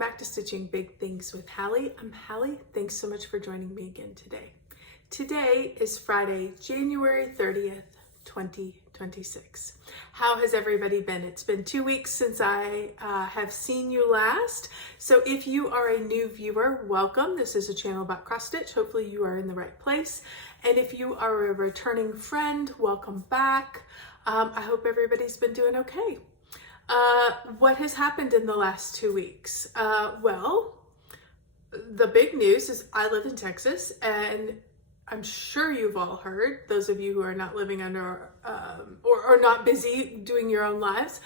back to Stitching Big Things with Hallie. I'm Hallie. Thanks so much for joining me again today. Today is Friday, January 30th, 2026. How has everybody been? It's been 2 weeks since I have seen you last. So if you are a new viewer, welcome. This is a channel about cross stitch. Hopefully you are in the right place. And if you are a returning friend, welcome back. I hope everybody's been doing okay. What has happened in the last 2 weeks? Well, the big news is I live in Texas, and I'm sure you've all heard, those of you who are not living under or not busy doing your own lives,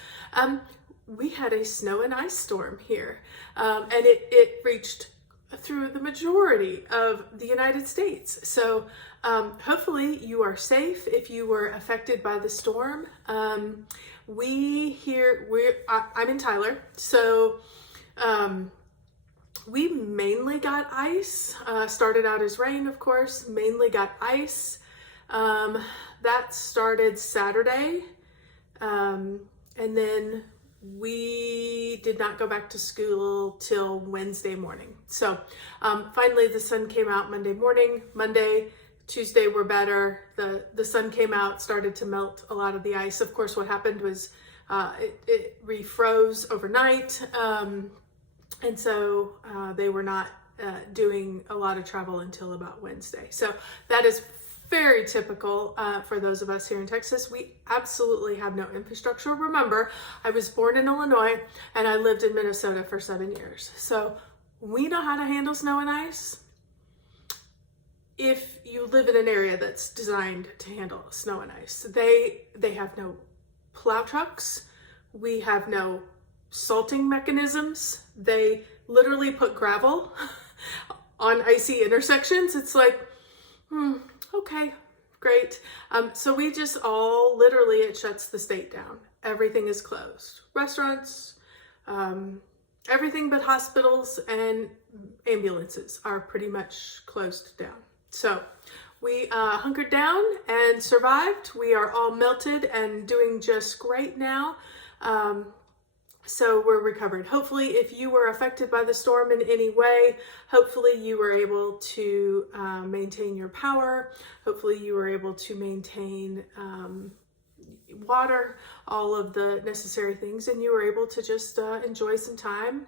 we had a snow and ice storm here, and it reached through the majority of the United States. So hopefully you are safe if you were affected by the storm. I'm in Tyler, so we mainly got ice. Started out as rain, of course, mainly got ice. That started Saturday, and then we did not go back to school till Wednesday morning. So finally the sun came out Monday morning. Monday, Tuesday were better. The sun came out, started to melt a lot of the ice. Of course, what happened was it refroze overnight. And so they were not doing a lot of travel until about Wednesday. So that is very typical for those of us here in Texas. We absolutely have no infrastructure. Remember, I was born in Illinois and I lived in Minnesota for 7 years. So we know how to handle snow and ice. If you live in an area that's designed to handle snow and ice, they have no plow trucks. We have no salting mechanisms. They literally put gravel on icy intersections. It's like, okay, great. So we just all, literally, it shuts the state down. Everything is closed. Restaurants, everything but hospitals and ambulances are pretty much closed down. So we hunkered down and survived. We are all melted and doing just great now. So we're recovered. Hopefully, if you were affected by the storm in any way, hopefully you were able to maintain your power. Hopefully you were able to maintain water, all of the necessary things, and you were able to just enjoy some time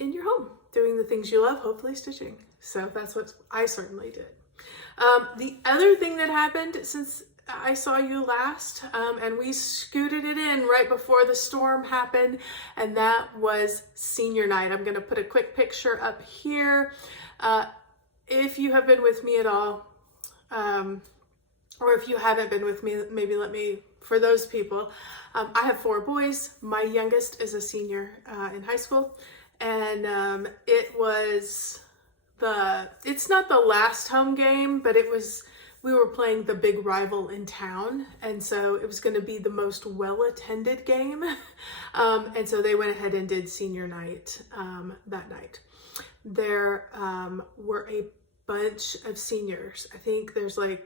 in your home, doing the things you love, hopefully stitching. So that's what I certainly did. The other thing that happened since I saw you last, and we scooted it in right before the storm happened, and that was senior night. I'm going to put a quick picture up here. If you have been with me at all, or if you haven't been with me, maybe let me, for those people, I have 4 boys. My youngest is a senior in high school, and it's not the last home game, but we were playing the big rival in town, and so it was going to be the most well-attended game. And so they went ahead and did senior night that night. There were a bunch of seniors. I think there's like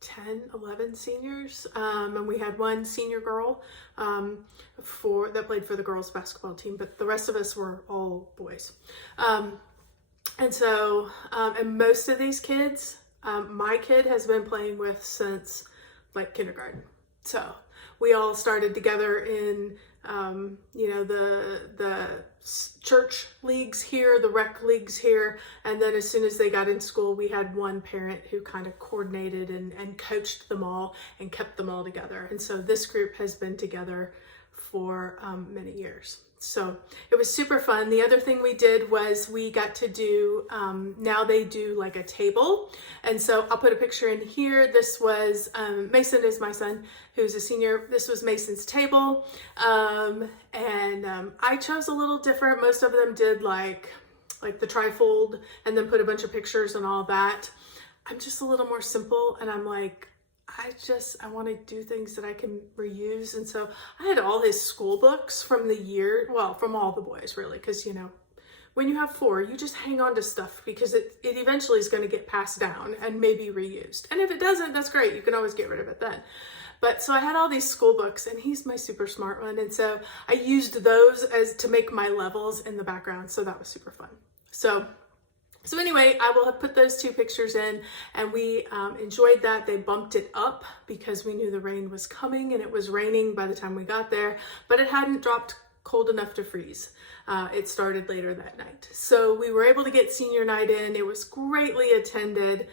10, 11 seniors, and we had one senior girl that played for the girls basketball team, but the rest of us were all boys. And so, and most of these kids, my kid has been playing with since like kindergarten. So we all started together in, the church leagues here, the rec leagues here. And then as soon as they got in school, we had one parent who kind of coordinated and coached them all and kept them all together. And so this group has been together for many years. So it was super fun. The other thing we did was we got to do, now they do like a table. And so I'll put a picture in here. This was, Mason is my son, who's a senior. This was Mason's table. And I chose a little different. Most of them did like the trifold and then put a bunch of pictures and all that. I'm just a little more simple, and I'm like, I want to do things that I can reuse. And so I had all his school books from the year, well, from all the boys really, because when you have 4, you just hang on to stuff because it eventually is going to get passed down and maybe reused. And if it doesn't, that's great. You can always get rid of it then. But so I had all these school books, and he's my super smart one. And so I used those as to make my levels in the background. So that was super fun. So anyway, I will have put those 2 pictures in, and we enjoyed that. They bumped it up because we knew the rain was coming, and it was raining by the time we got there, but it hadn't dropped cold enough to freeze. It started later that night. So we were able to get senior night in. It was greatly attended.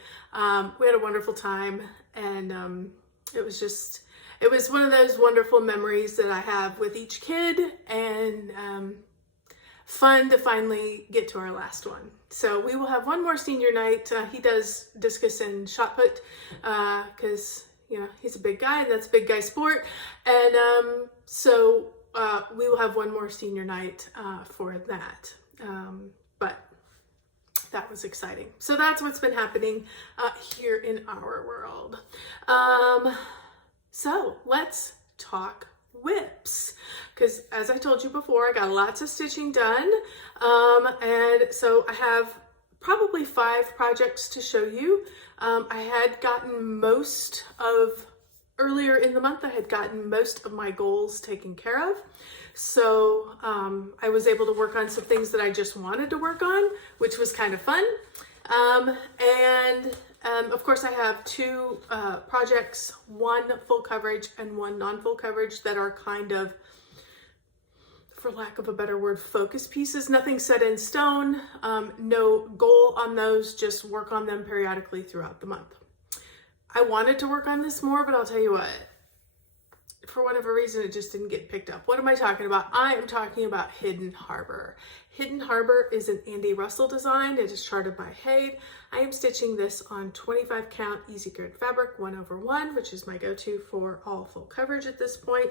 We had a wonderful time, and it was one of those wonderful memories that I have with each kid, and fun to finally get to our last one. So we will have one more senior night. He does discus and shot put because he's a big guy, and that's a big guy sport. And so we will have one more senior night for that. But that was exciting. So that's what's been happening here in our world. So let's talk whips, because as I told you before, I got lots of stitching done, and so I have probably 5 projects to show you. I had gotten earlier in the month, I had gotten most of my goals taken care of, so I was able to work on some things that I just wanted to work on, which was kind of fun. Of course, I have 2 projects, 1 full coverage and 1 non-full coverage, that are kind of, for lack of a better word, focus pieces. Nothing set in stone, no goal on those, just work on them periodically throughout the month. I wanted to work on this more, but I'll tell you what, for whatever reason, it just didn't get picked up. What am I talking about? I am talking about Hidden Harbor. Hidden Harbor is an Andy Russell design. It is charted by Haid. I am stitching this on 25 count easy grid fabric 1/1, which is my go-to for all full coverage at this point.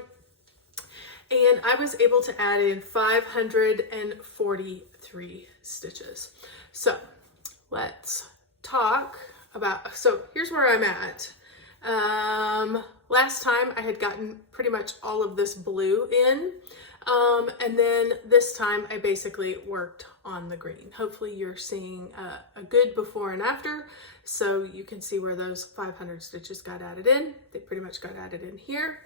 And I was able to add in 543 stitches. So let's talk about, so here's where I'm at. Last time I had gotten pretty much all of this blue in, and then this time I basically worked on the green. Hopefully you're seeing a good before and after, so you can see where those 500 stitches got added in. They pretty much got added in here,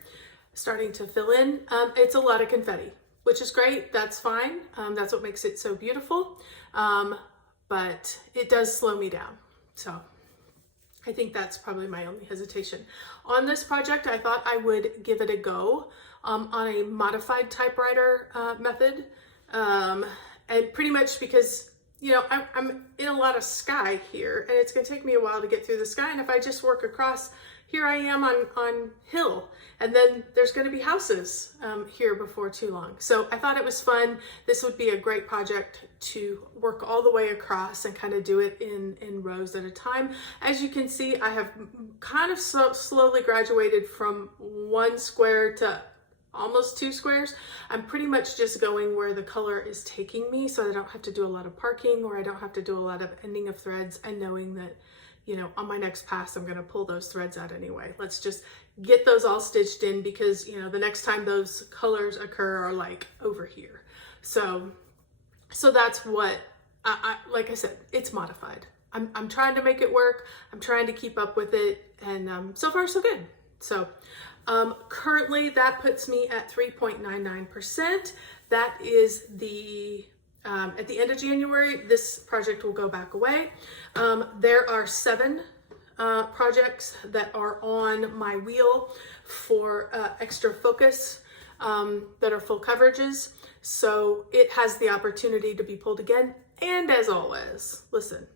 starting to fill in. It's a lot of confetti, which is great. That's fine. That's what makes it so beautiful, but it does slow me down. So I think that's probably my only hesitation. On this project, I thought I would give it a go on a modified typewriter method. And pretty much because, I'm in a lot of sky here, and it's gonna take me a while to get through the sky. And if I just work across, here I am on hill, and then there's gonna be houses here before too long. So I thought it was fun. This would be a great project to work all the way across and kind of do it in rows at a time. As you can see, I have kind of slowly graduated from 1 square to almost 2 squares. I'm pretty much just going where the color is taking me, so I don't have to do a lot of parking, or I don't have to do a lot of ending of threads, and knowing that, on my next pass, I'm gonna pull those threads out anyway. Let's just get those all stitched in, because, the next time those colors occur are like over here. So that's what, like I said, it's modified. I'm trying to make it work. I'm trying to keep up with it, and so far so good. So currently that puts me at 3.99%. That is at the end of January, this project will go back away. There are 7 projects that are on my wheel for extra focus that are full coverages. So it has the opportunity to be pulled again. And as always, listen,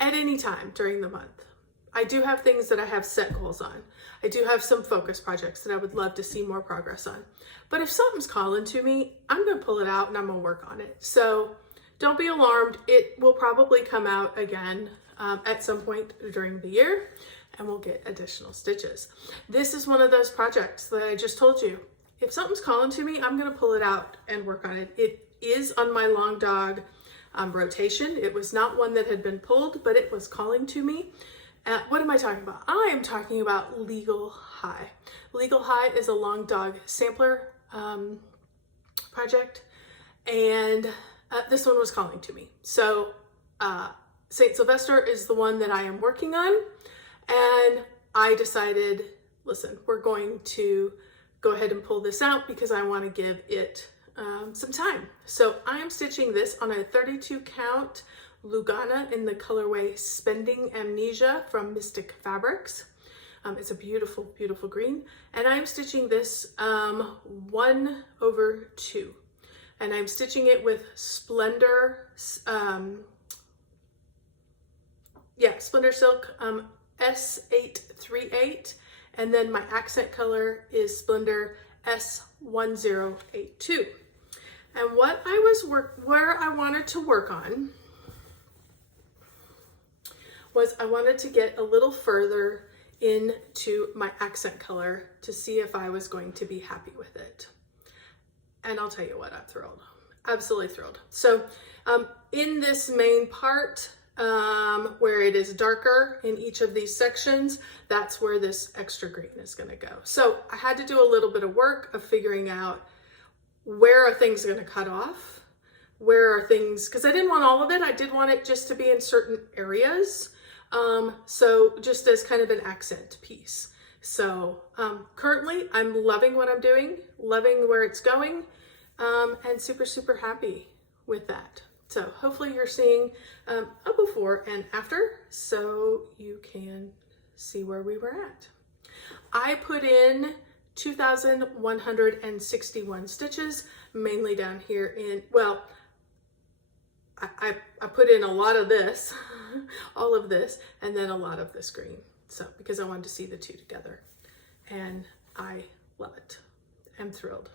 at any time during the month, I do have things that I have set goals on. I do have some focus projects that I would love to see more progress on. But if something's calling to me, I'm gonna pull it out and I'm gonna work on it. So don't be alarmed. It will probably come out again at some point during the year, and we'll get additional stitches. This is one of those projects that I just told you. If something's calling to me, I'm gonna pull it out and work on it. It is on my long dog rotation. It was not one that had been pulled, but it was calling to me. What am I talking about? I am talking about Legal High. Legal High is a long dog sampler project, and this one was calling to me. So St. Sylvester is the one that I am working on, and I decided listen, we're going to go ahead and pull this out because I want to give it some time. So I'm stitching this on a 32 count Lugana in the colorway Spending Amnesia from Mystic Fabrics. It's a beautiful, beautiful green. And I'm stitching this 1/2. And I'm stitching it with Splendor, Splendor Silk S838. And then my accent color is Splendor S1082. And where I wanted to work on was I wanted to get a little further into my accent color to see if I was going to be happy with it. And I'll tell you what, I'm thrilled. Absolutely thrilled. So in this main part, where it is darker in each of these sections, that's where this extra green is going to go. So I had to do a little bit of work of figuring out where are things going to cut off, where are things, because I didn't want all of it. I did want it just to be in certain areas. So just as kind of an accent piece. So currently I'm loving what I'm doing, loving where it's going, and super, super happy with that. So hopefully you're seeing a before and after so you can see where we were at. I put in 2,161 stitches, mainly down here in, well, I put in a lot of this, all of this, and then a lot of this green. So, because I wanted to see the two together, and I love it. I'm thrilled.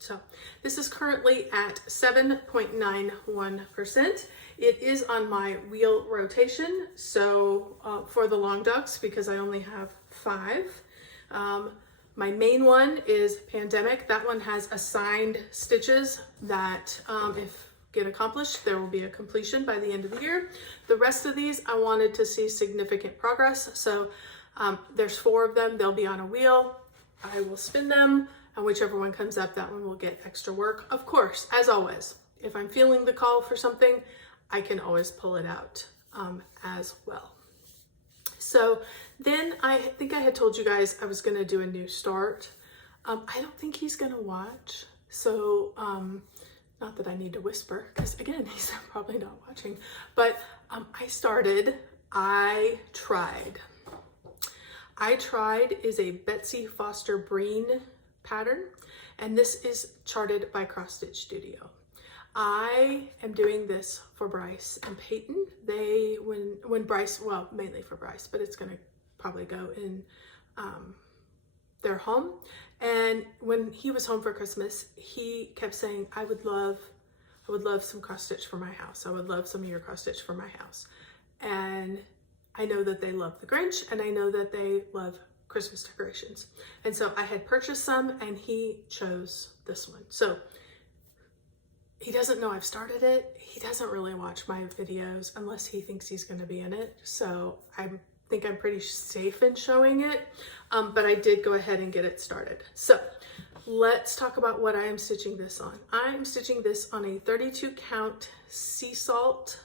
So this is currently at 7.91%. It is on my wheel rotation. So for the long ducks, because I only have 5. My main one is Pandemic. That one has assigned stitches that if get accomplished, there will be a completion by the end of the year. The rest of these, I wanted to see significant progress. So there's 4 of them. They'll be on a wheel. I will spin them, and whichever one comes up, that one will get extra work. Of course, as always, if I'm feeling the call for something, I can always pull it out as well. So then I think I had told you guys I was going to do a new start. I don't think he's going to watch. So not that I need to whisper, because again, he's probably not watching, but I tried is a Betsy Foster Breen pattern, and this is charted by Cross Stitch Studio. I am doing this for Bryce and Peyton. When Bryce, well, mainly for Bryce, but it's going to probably go in their home. And when he was home for Christmas, he kept saying, I would love some cross stitch for my house. I would love some of your cross stitch for my house. And I know that they love the Grinch, and I know that they love Christmas decorations. And so I had purchased some, and he chose this one. So he doesn't know I've started it. He doesn't really watch my videos unless he thinks he's going to be in it. So I think I'm pretty safe in showing it, but I did go ahead and get it started. So let's talk about what I am stitching this on. I'm stitching this on a 32 count Sea Salt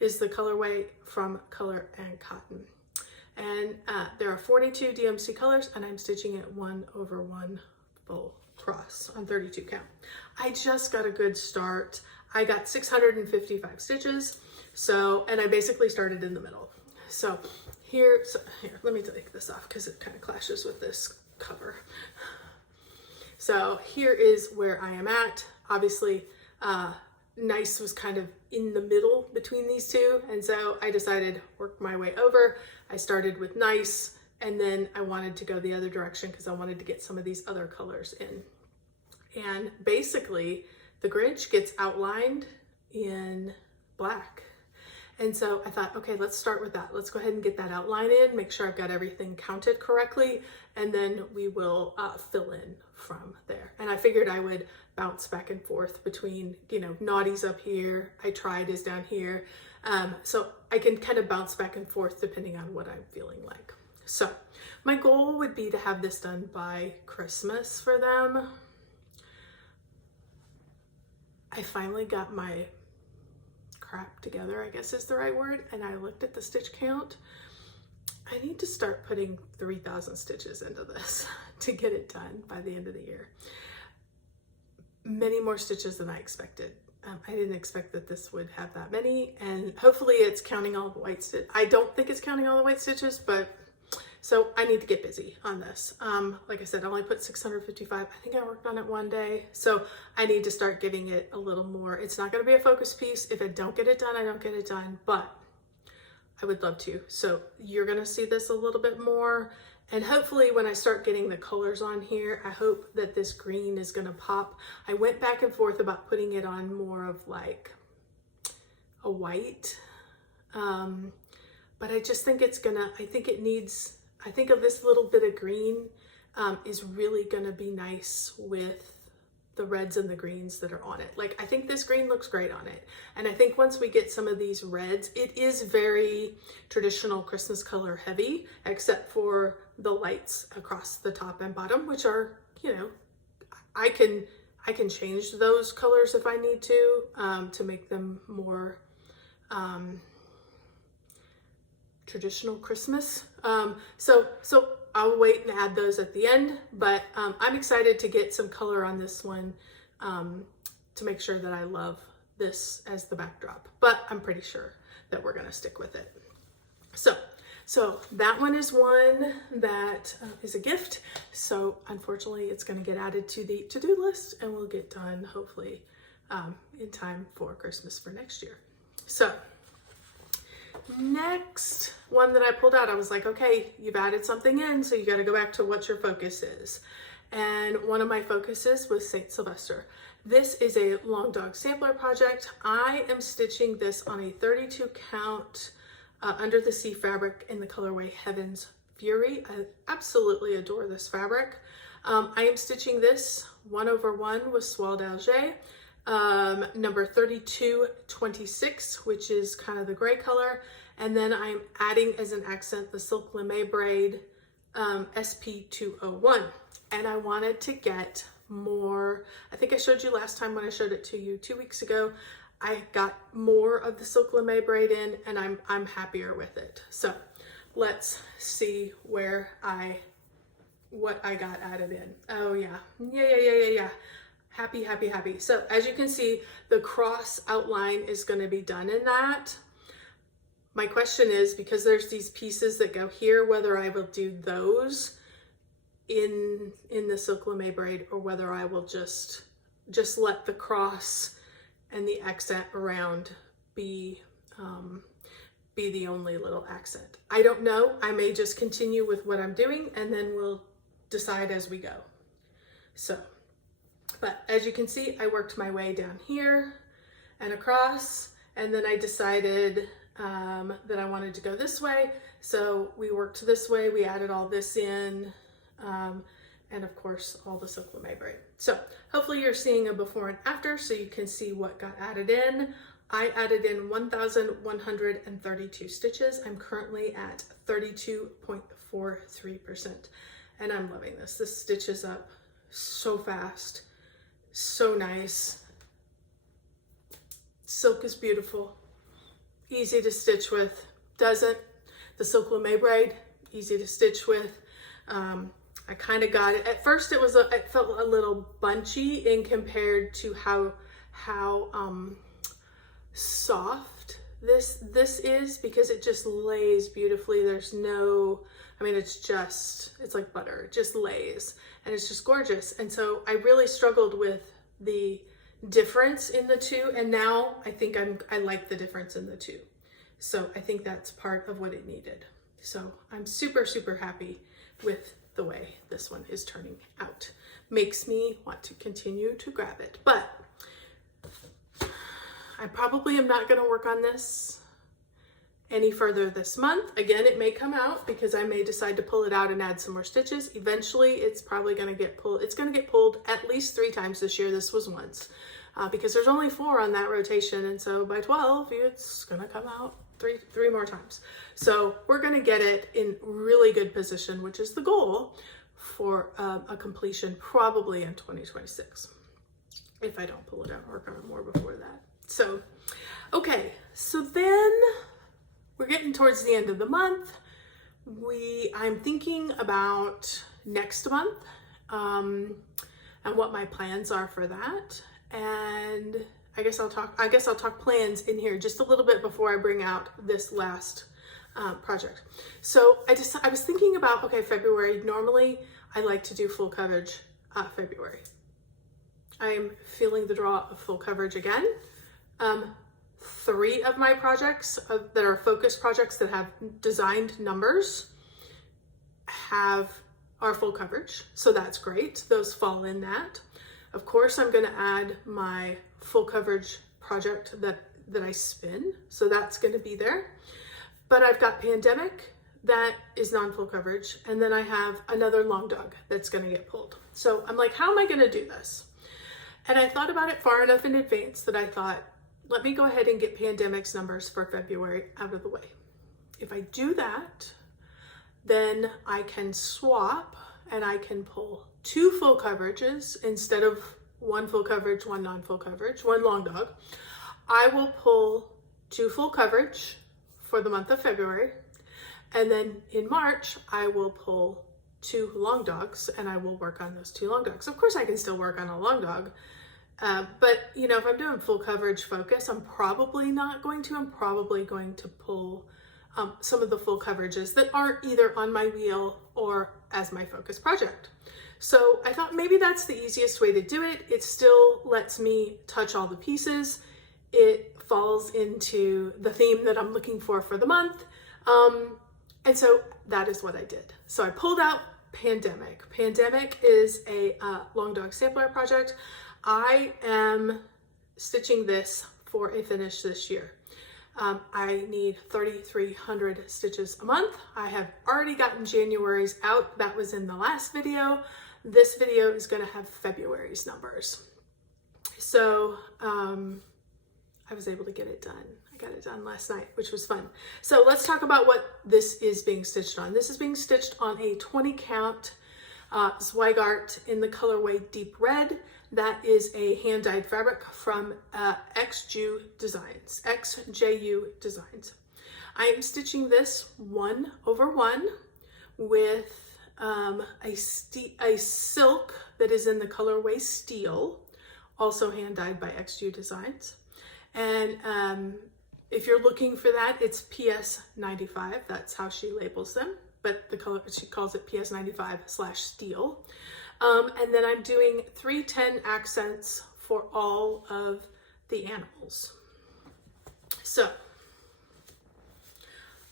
is the colorway from Color and Cotton. And there are 42 DMC colors, and I'm stitching it 1/1 full cross on 32 count. I just got a good start. I got 655 stitches. So, and I basically started in the middle. So here, let me take this off because it kind of clashes with this cover. So here is where I am at. Obviously, Nice was kind of in the middle between these two. And so I decided work my way over. I started with Nice, and then I wanted to go the other direction because I wanted to get some of these other colors in. And basically the Grinch gets outlined in black. And so I thought, okay, let's start with that. Let's go ahead and get that outline in, make sure I've got everything counted correctly, and then we will fill in from there. And I figured I would bounce back and forth between, Naughty's up here, I Tried is down here. So I can kind of bounce back and forth depending on what I'm feeling like. So my goal would be to have this done by Christmas for them. I finally got my crap together, I guess is the right word, and I looked at the stitch count, I need to start putting 3,000 stitches into this to get it done by the end of the year. Many more stitches than I expected. I didn't expect that this would have that many, and hopefully it's counting all the white stitches. I don't think it's counting all the white stitches, but so I need to get busy on this. Like I said, I only put 655. I think I worked on it one day, so I need to start giving it a little more. It's not going to be a focus piece. If I don't get it done, I don't get it done, but I would love to. So you're going to see this a little bit more. And hopefully when I start getting the colors on here, I hope that this green is going to pop. I went back and forth about putting it on more of like a white. But I just think it's gonna, I think of this little bit of green is really gonna be nice with the reds and the greens that are on it. Like, I think this green looks great on it. And I think once we get some of these reds, it is very traditional Christmas color heavy, except for the lights across the top and bottom, which are, you know, I can change those colors if I need to make them more traditional Christmas. So I'll wait and add those at the end, but I'm excited to get some color on this one to make sure that I love this as the backdrop, but I'm pretty sure that we're gonna stick with it. So that one is one that is a gift. So unfortunately it's gonna get added to the to-do list and we'll get done hopefully in time for Christmas for next year. So next one that I pulled out, I was like, okay, you've added something in, so you got to go back to what your focus is. And one of my focuses was St. Sylvester. This is a long dog sampler project. I am stitching this on a 32 count under the sea fabric in the colorway Heaven's Fury. I absolutely adore this fabric. I am stitching this 1/1 with Soie d'Alger. Number 3226, which is kind of the gray color, and then I'm adding as an accent the Silk Lame braid SP201, and I wanted to get more. I think I showed you last time when I showed it to you 2 weeks ago. I got more of the Silk Lame braid in, and I'm happier with it. So let's see what I got added in. Oh yeah. Happy. So as you can see, the cross outline is going to be done in that. My question is, because there's these pieces that go here, whether I will do those in the Silk Lame braid or whether I will just let the cross and the accent around be the only little accent. I don't know. I may just continue with what I'm doing and then we'll decide as we go. So, but as you can see, I worked my way down here and across, and then I decided that I wanted to go this way. So we worked this way, we added all this in, and of course, all the Silk Lame braid. So hopefully you're seeing a before and after so you can see what got added in. I added in 1,132 stitches. I'm currently at 32.43%, and I'm loving this. This stitches up so fast. So nice. Silk is beautiful, easy to stitch with. The Silk Lame braid, easy to stitch with. I kind of got it. At first it felt a little bunchy in compared to how soft this is, because it just lays beautifully. There's no, I mean, it's like butter. It just lays and it's just gorgeous. And so I really struggled with the difference in the two. And now I think I like the difference in the two. So I think that's part of what it needed. So I'm super, super happy with the way this one is turning out. Makes me want to continue to grab it, but I probably am not going to work on this any further this month. Again, it may come out because I may decide to pull it out and add some more stitches. Eventually, it's probably going to get pulled. It's going to get pulled at least 3 times this year. This was once because there's only 4 on that rotation. And so by 12, it's going to come out three more times. So we're going to get it in really good position, which is the goal for a completion probably in 2026. If I don't pull it out and work on it more before that. So, okay, so then we're getting towards the end of the month. I'm thinking about next month and what my plans are for that. And I guess I'll talk plans in here just a little bit before I bring out this last project. So I was thinking about, okay, February, normally I like to do full coverage February. I am feeling the draw of full coverage again. 3 of my projects that are focus projects that have designed numbers are full coverage, so that's great. Those fall in that. Of course, I'm going to add my full coverage project that I spin, so that's going to be there. But I've got pandemic that is non-full coverage, and then I have another long dog that's going to get pulled. So I'm like, how am I going to do this? And I thought about it far enough in advance that I thought, let me go ahead and get pandemic's numbers for February out of the way. If I do that, then I can swap and I can pull 2 full coverages instead of 1 full coverage, 1 non-full coverage, 1 long dog. I will pull 2 full coverage for the month of February. And then in March, I will pull 2 long dogs and I will work on those 2 long dogs. Of course, I can still work on a long dog. But you know, if I'm doing full coverage focus, I'm probably going to pull some of the full coverages that aren't either on my wheel or as my focus project. So I thought maybe that's the easiest way to do it. It still lets me touch all the pieces. It falls into the theme that I'm looking for the month. And so that is what I did. So I pulled out pandemic. Pandemic is a long dog sampler project. I am stitching this for a finish this year. I need 3,300 stitches a month. I have already gotten January's out. That was in the last video. This video is going to have February's numbers. So I was able to get it done. I got it done last night, which was fun. So let's talk about what this is being stitched on. This is being stitched on a 20 count Zweigart in the colorway Deep Red. That is a hand-dyed fabric from XJU Designs. I am stitching this 1/1 with a silk that is in the colorway Steel, also hand-dyed by XJU Designs. And if you're looking for that, it's PS 95. That's how she labels them, but she calls it PS 95/Steel. And then I'm doing 310 accents for all of the animals. So,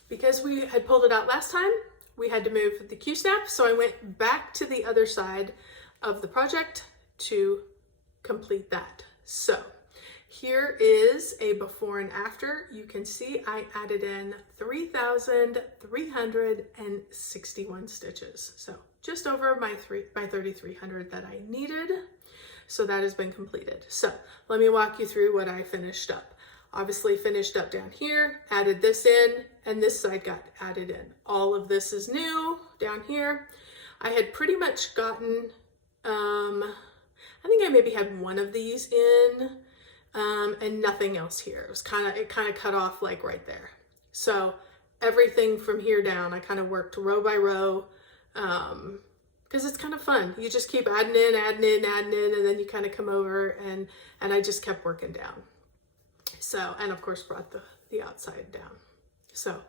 because we had pulled it out last time, we had to move the Q-snap, so I went back to the other side of the project to complete that. So, here is a before and after. You can see I added in 3,361 stitches. So just over my 3,300 that I needed. So that has been completed. So let me walk you through what I finished up. Obviously finished up down here, added this in, and this side got added in. All of this is new down here. I had pretty much gotten, I think I maybe had 1 of these in, and nothing else here. It kind of cut off like right there. So everything from here down, I kind of worked row by row, because it's kind of fun. You just keep adding in, and then you kind of come over and I just kept working down. So, and of course brought the outside down. So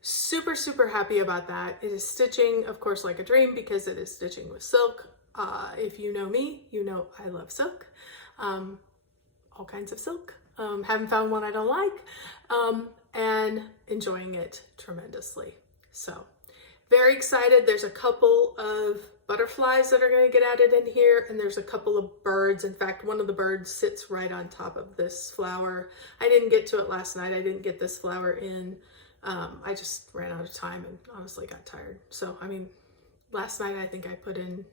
super, super happy about that. It is stitching, of course, like a dream because it is stitching with silk. If you know me, you know I love silk. All kinds of silk. Haven't found one I don't like, and enjoying it tremendously. So very excited. There's a couple of butterflies that are going to get added in here, and there's a couple of birds. In fact, one of the birds sits right on top of this flower. I didn't get to it last night. I didn't get this flower in. I just ran out of time and honestly got tired. So, I mean, last night I think I put in, it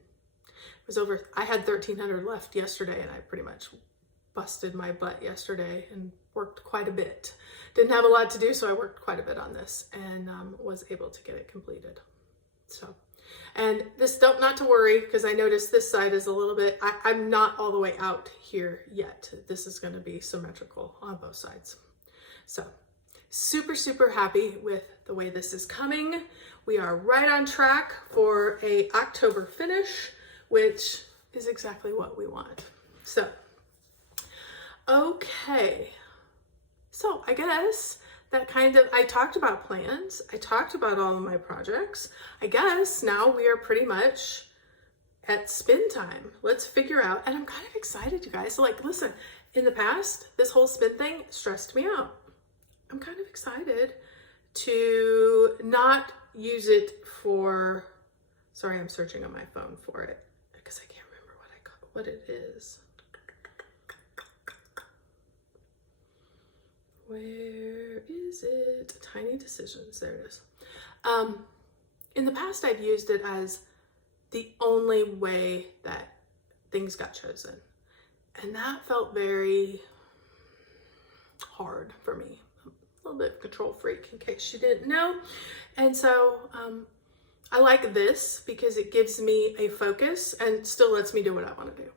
was over, I had 1,300 left yesterday, and I pretty much busted my butt yesterday and worked quite a bit. Didn't have a lot to do, so I worked quite a bit on this and was able to get it completed. So, and this, not to worry, because I noticed this side is a little bit, I'm not all the way out here yet. This is going to be symmetrical on both sides. So super, super happy with the way this is coming. We are right on track for a October finish, which is exactly what we want. So, okay. So I guess that I talked about plans. I talked about all of my projects. I guess now we are pretty much at spin time. Let's figure out, and I'm kind of excited, you guys. So like, listen, in the past, this whole spin thing stressed me out. I'm kind of excited to not use it for, sorry, I'm searching on my phone for it because I can't remember what it is. Where is it? Tiny decisions, there it is. In the past, I've used it as the only way that things got chosen. And that felt very hard for me. A little bit of control freak, in case you didn't know. And so I like this because it gives me a focus and still lets me do what I want to do,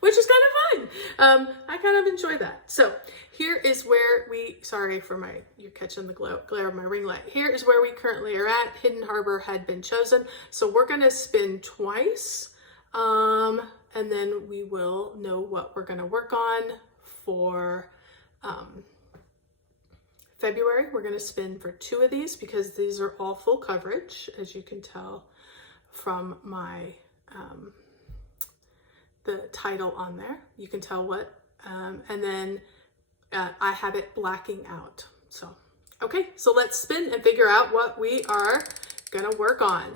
which is kind of fun. I kind of enjoy that. So here is where sorry for you're catching the glare of my ring light. Here is where we currently are at. Hidden Harbor had been chosen. So we're gonna spin twice. And then we will know what we're gonna work on for February. We're gonna spin for 2 of these because these are all full coverage, as you can tell from my the title on there. You can tell what, and then I have it blacking out. So, okay, so let's spin and figure out what we are gonna work on.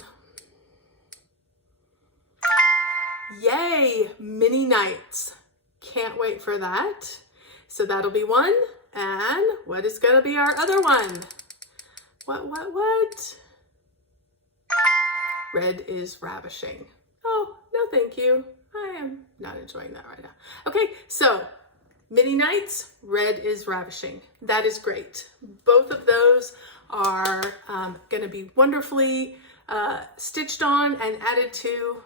Yay, mini nights. Can't wait for that. So that'll be one. And what is gonna be our other one? What? Red is ravishing. Oh, no thank you. I am not enjoying that right now. Okay, so mini nights, red is ravishing. That is great. Both of those are gonna be wonderfully stitched on and added to,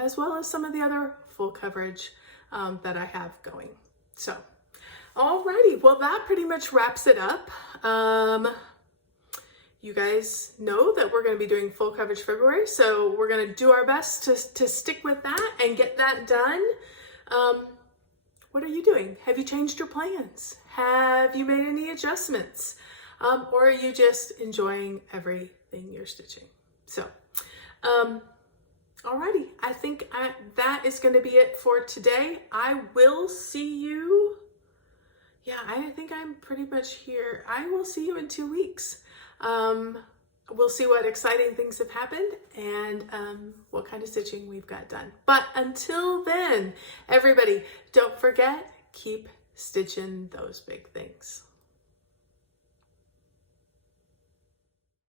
as well as some of the other full coverage that I have going. So, alrighty, well that pretty much wraps it up. You guys know that we're going to be doing full coverage February, so we're going to do our best to stick with that and get that done. What are you doing? Have you changed your plans? Have you made any adjustments? Or are you just enjoying everything you're stitching? So, alrighty, I think that is going to be it for today. I will see you. Yeah, I think I'm pretty much here. I will see you in 2 weeks. We'll see what exciting things have happened and what kind of stitching we've got done. But until then, everybody, don't forget, keep stitching those big things.